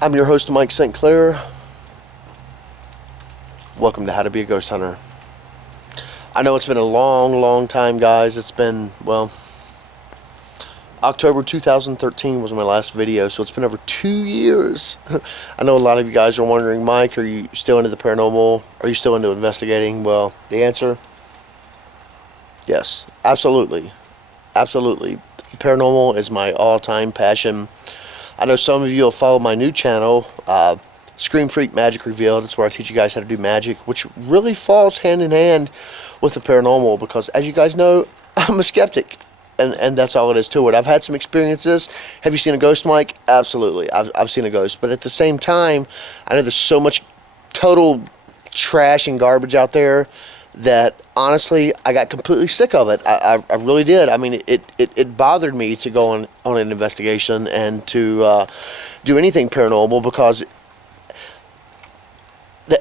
I'm your host, Mike St. Clair. Welcome to How to Be a Ghost Hunter. I know it's been a long time, guys. It's been, well, October 2013 was my last video, so it's been over 2 years. I know a lot of you guys are wondering, Mike, are you still into the paranormal? Are you still into investigating? Well, the answer, yes, absolutely. Absolutely. Paranormal is my all-time passion. I know some of you will follow my new channel, Scream Freak Magic Revealed. It's where I teach you guys how to do magic, which really falls hand in hand with the paranormal because, as you guys know, I'm a skeptic, and that's all it is to it. I've had some experiences. Have you seen a ghost, Mike? Absolutely. I've seen a ghost, but at the same time, I know there's so much total trash and garbage out there that honestly I got completely sick of it. I really did. I mean, it bothered me to go on an investigation and to do anything paranormal because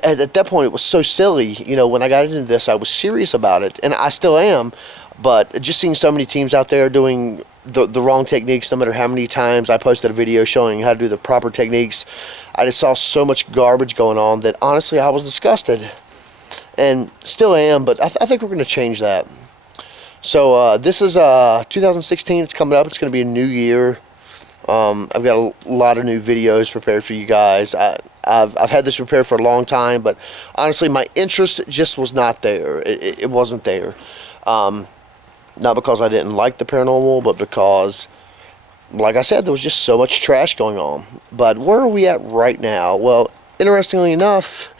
at that point it was so silly. You know, when I got into this, I was serious about it, and I still am. But just seeing so many teams out there doing the wrong techniques, no matter how many times I posted a video showing how to do the proper techniques, I just saw so much garbage going on that honestly I was disgusted. And still am, but I think we're going to change that. So this is 2016. It's coming up. It's going to be a new year. I've got a lot of new videos prepared for you guys. I've had this prepared for a long time, but honestly, my interest just was not there. It wasn't there. Not because I didn't like the paranormal, but because, like I said, there was just so much trash going on. But where are we at right now? Well, interestingly enough,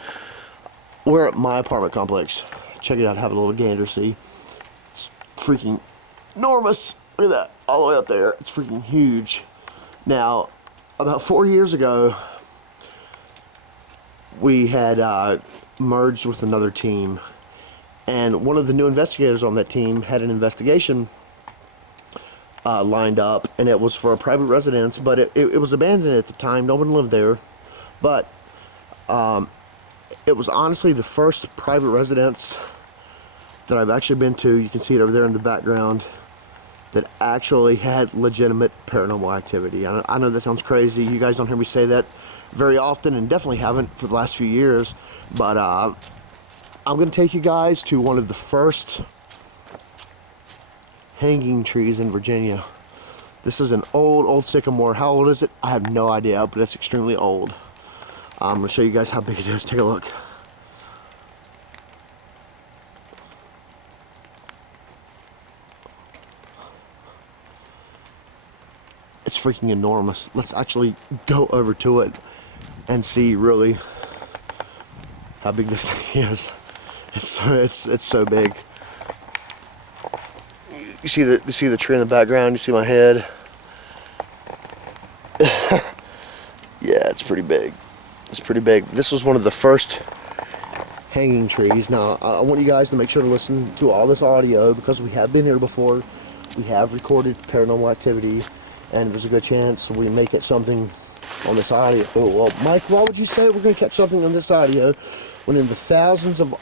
we're at my apartment complex. Check it out, have a little gander, see? It's freaking enormous. Look at that, all the way up there. It's freaking huge. Now, about 4 years ago, we had merged with another team. And one of the new investigators on that team had an investigation lined up. And it was for a private residence, but it was abandoned at the time. No one lived there. But it was honestly the first private residence that I've actually been to. You can see it over there in the background, that actually had legitimate paranormal activity. I know that sounds crazy. You guys don't hear me say that very often, and definitely haven't for the last few years. But I'm going to take you guys to one of the first hanging trees in Virginia. This is an old sycamore. How old is it? I have no idea, but it's extremely old. I'm going to show you guys how big it is. Take a look. It's freaking enormous. Let's actually go over to it and see really how big this thing is. It's so big. You see the tree in the background? You see my head? Yeah, it's pretty big. It's pretty big. This was one of the first hanging trees. Now, I want you guys to make sure to listen to all this audio because we have been here before. We have recorded paranormal activity, and there's a good chance we may catch something on this audio. Oh, well, Mike, why would you say we're going to catch something on this audio when in the thousands of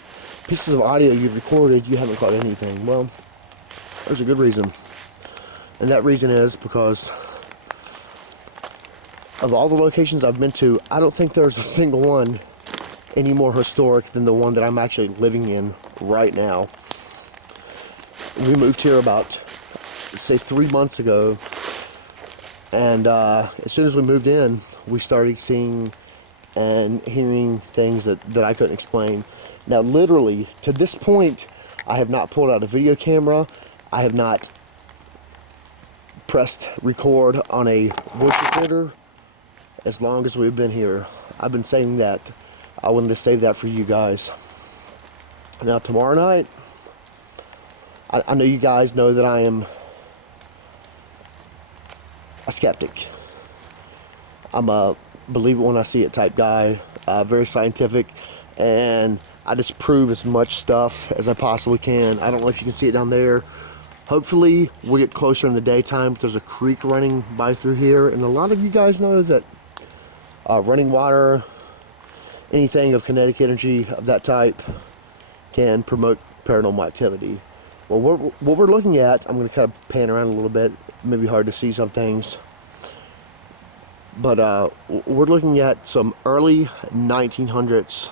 pieces of audio you've recorded, you haven't caught anything? Well, there's a good reason. And that reason is because of all the locations I've been to, I don't think there's a single one any more historic than the one that I'm actually living in right now. We moved here about, say, 3 months ago, and as soon as we moved in, we started seeing and hearing things that I couldn't explain. Now, literally, to this point, I have not pulled out a video camera. I have not pressed record on a voice recorder as long as we've been here. I've been saying that I wanted to save that for you guys. Now, tomorrow night, I know you guys know that I am a skeptic. I'm a believe it when I see it type guy, very scientific, and I disprove as much stuff as I possibly can. I don't know if you can see it down there. Hopefully we'll get closer in the daytime. There's a creek running by through here, and a lot of you guys know that running water, anything of kinetic energy of that type, can promote paranormal activity. Well, what we're looking at, I'm going to kind of pan around a little bit. It may be hard to see some things. But we're looking at some early 1900s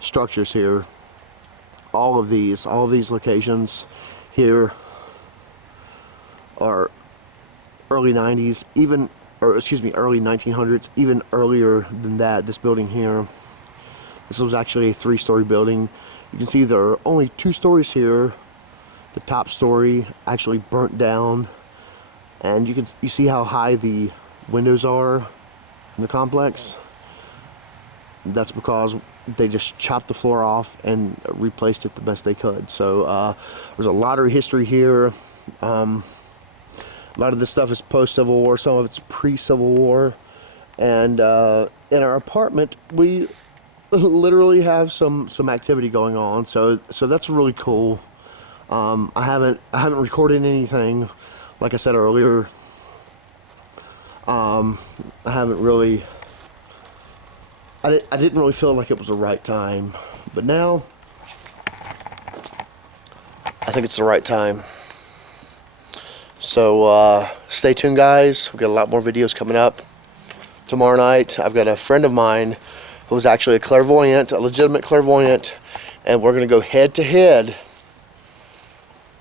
structures here. All of these locations here are early 90s, even, or excuse me, early 1900s, even earlier than that. This building here, this was actually a 3-story building. You can see there are only 2 stories here. The top story actually burnt down, and you see how high the windows are in the complex. That's because they just chopped the floor off and replaced it the best they could. So there's a lot of history here. A lot of this stuff is post-Civil War, some of it's pre-Civil War. And in our apartment, we literally have some activity going on. So that's really cool. I haven't recorded anything, like I said earlier. I haven't really. I didn't really feel like it was the right time, but now I think it's the right time. So stay tuned, guys. We've got a lot more videos coming up. Tomorrow night, I've got a friend of mine who's actually a clairvoyant, a legitimate clairvoyant, and we're going to go head to head,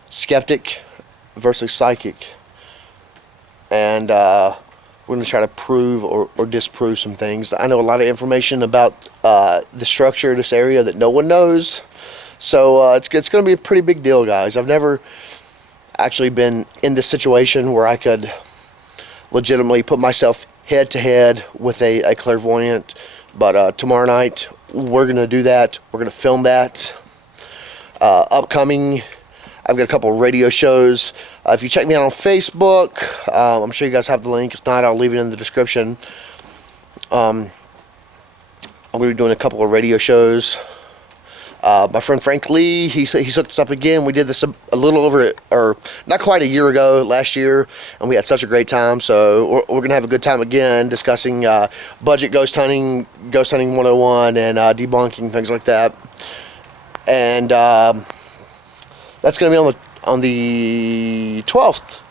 skeptic versus psychic, and we're going to try to prove or disprove some things. I know a lot of information about the structure of this area that no one knows. So it's going to be a pretty big deal, guys. I've never actually been in this situation where I could legitimately put myself head to head with a clairvoyant. But tomorrow night, we're going to do that. We're going to film that. Upcoming, I've got a couple of radio shows. If you check me out on Facebook, I'm sure you guys have the link. If not, I'll leave it in the description. I'm going to be doing a couple of radio shows. My friend Frank Lee, he's hooked us up again. We did this a little over, or not quite a year ago, last year, and we had such a great time. So we're going to have a good time again discussing budget ghost hunting 101, and debunking, things like that. And that's going to be on the 12th,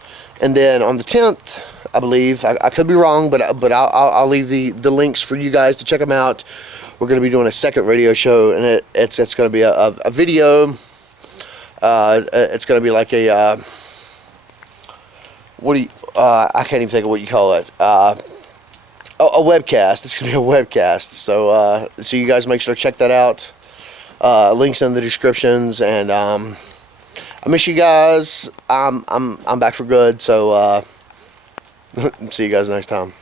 and then on the 10th, I believe. I could be wrong, but I'll leave the links for you guys to check them out. We're going to be doing a second radio show, and it's going to be a video. It's going to be like a I can't even think of what you call it. A webcast. It's going to be a webcast. So you guys make sure to check that out. Links in the descriptions, and I miss you guys. I'm back for good. So see you guys next time.